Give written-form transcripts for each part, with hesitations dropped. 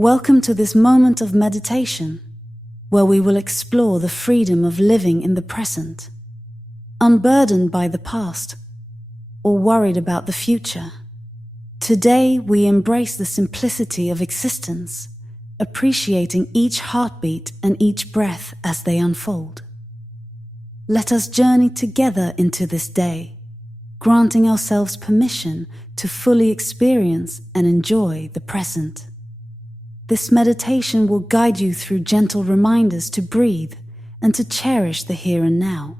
Welcome to this moment of meditation, where we will explore the freedom of living in the present, unburdened by the past or worried about the future. Today, we embrace the simplicity of existence, appreciating each heartbeat and each breath as they unfold. Let us journey together into this day, granting ourselves permission to fully experience and enjoy the present. This meditation will guide you through gentle reminders to breathe and to cherish the here and now.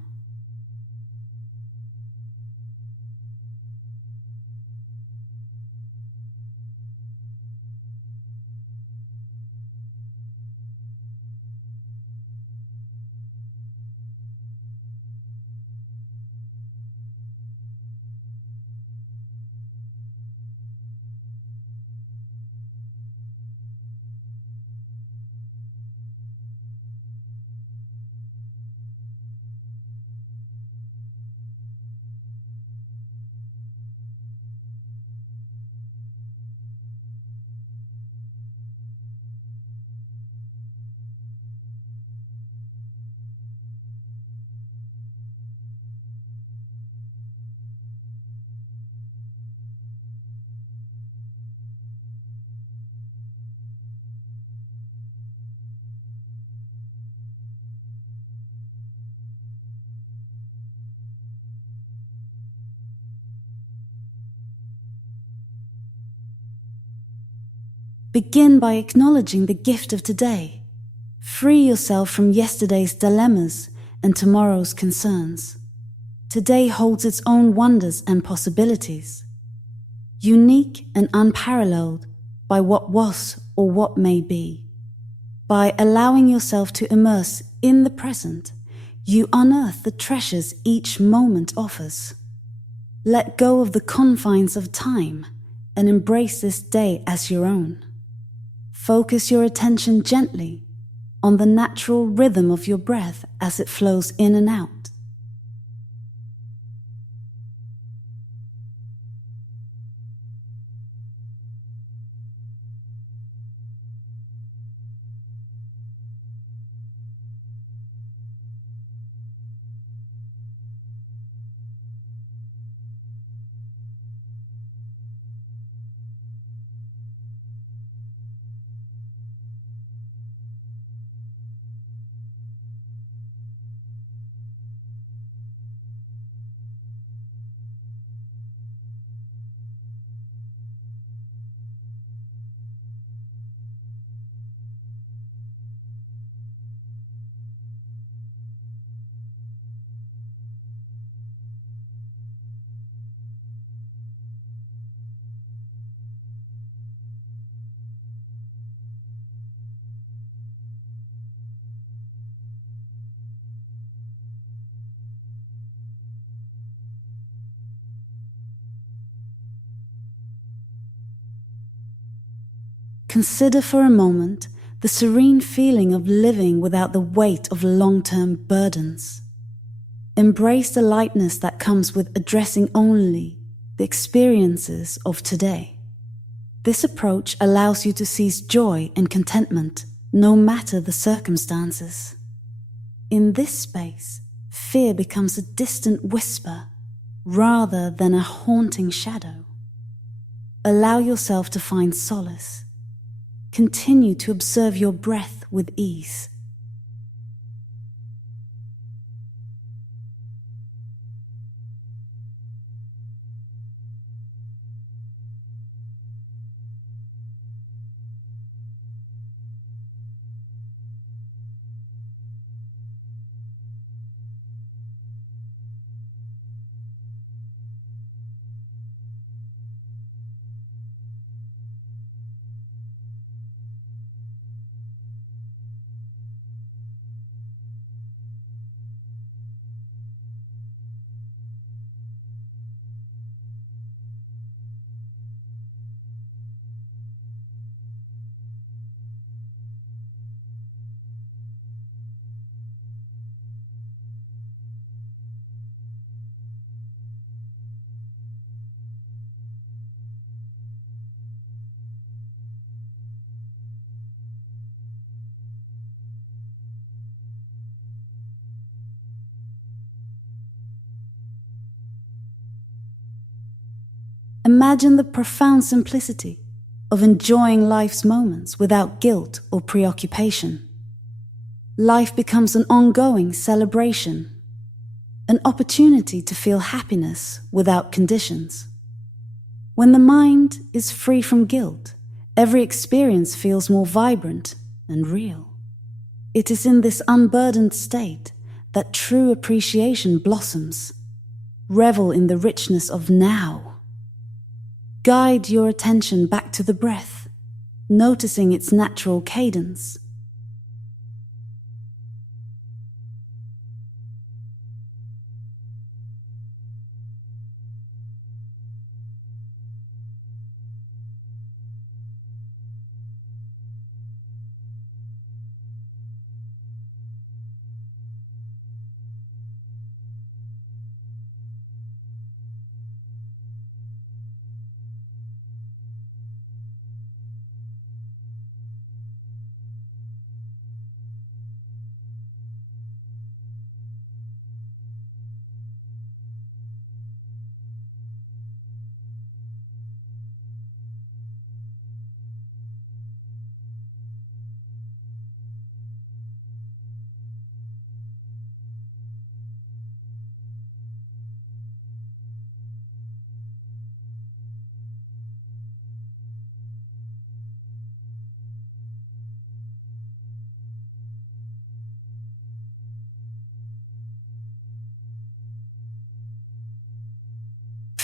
Begin by acknowledging the gift of today. Free yourself from yesterday's dilemmas and tomorrow's concerns. Today holds its own wonders and possibilities, unique and unparalleled by what was or what may be. By allowing yourself to immerse in the present, you unearth the treasures each moment offers. Let go of the confines of time and embrace this day as your own. Focus your attention gently on the natural rhythm of your breath as it flows in and out. Consider for a moment the serene feeling of living without the weight of long-term burdens. Embrace the lightness that comes with addressing only the experiences of today. This approach allows you to seize joy and contentment, no matter the circumstances. In this space, fear becomes a distant whisper rather than a haunting shadow. Allow yourself to find solace. Continue to observe your breath with ease. Imagine the profound simplicity of enjoying life's moments without guilt or preoccupation. Life becomes an ongoing celebration, an opportunity to feel happiness without conditions. When the mind is free from guilt, every experience feels more vibrant and real. It is in this unburdened state that true appreciation blossoms. Revel in the richness of now. Guide your attention back to the breath, noticing its natural cadence.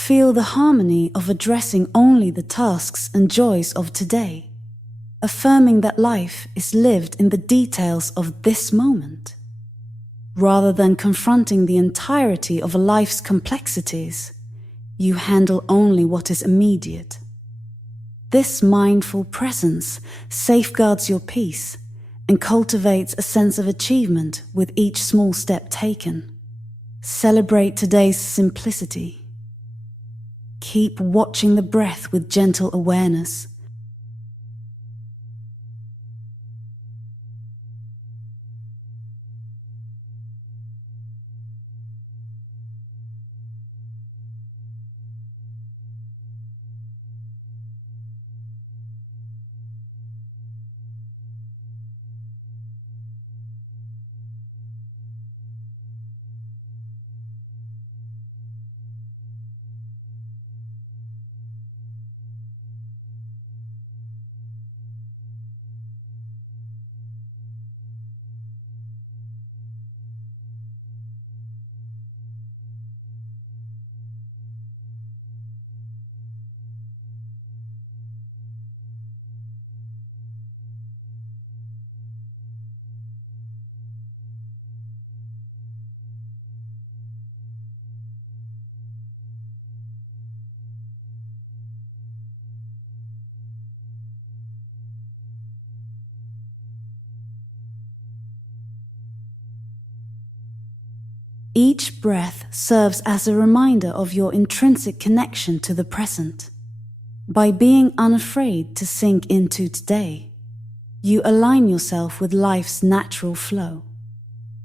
Feel the harmony of addressing only the tasks and joys of today, affirming that life is lived in the details of this moment. Rather than confronting the entirety of a life's complexities, you handle only what is immediate. This mindful presence safeguards your peace and cultivates a sense of achievement with each small step taken. Celebrate today's simplicity. Keep watching the breath with gentle awareness. Each breath serves as a reminder of your intrinsic connection to the present. By being unafraid to sink into today, you align yourself with life's natural flow.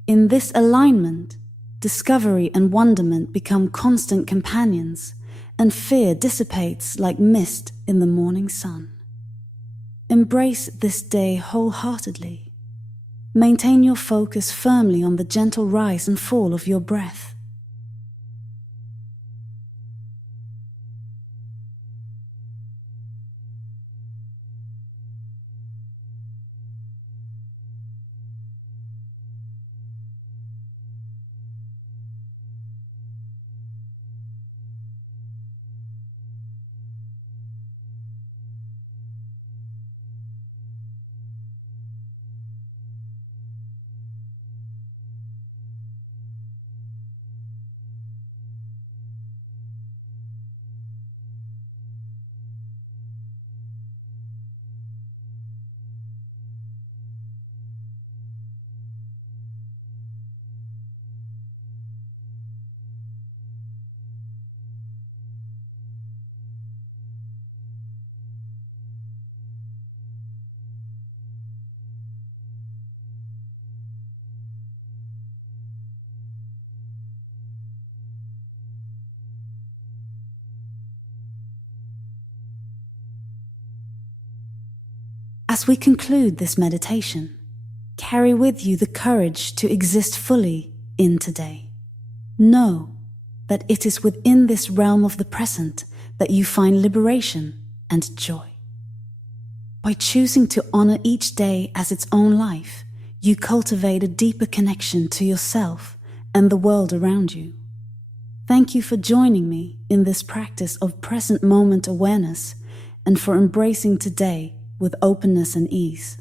In this alignment, discovery and wonderment become constant companions, and fear dissipates like mist in the morning sun. Embrace this day wholeheartedly. Maintain your focus firmly on the gentle rise and fall of your breath. As we conclude this meditation, carry with you the courage to exist fully in today. Know that it is within this realm of the present that you find liberation and joy. By choosing to honor each day as its own life, you cultivate a deeper connection to yourself and the world around you. Thank you for joining me in this practice of present moment awareness and for embracing today with openness and ease.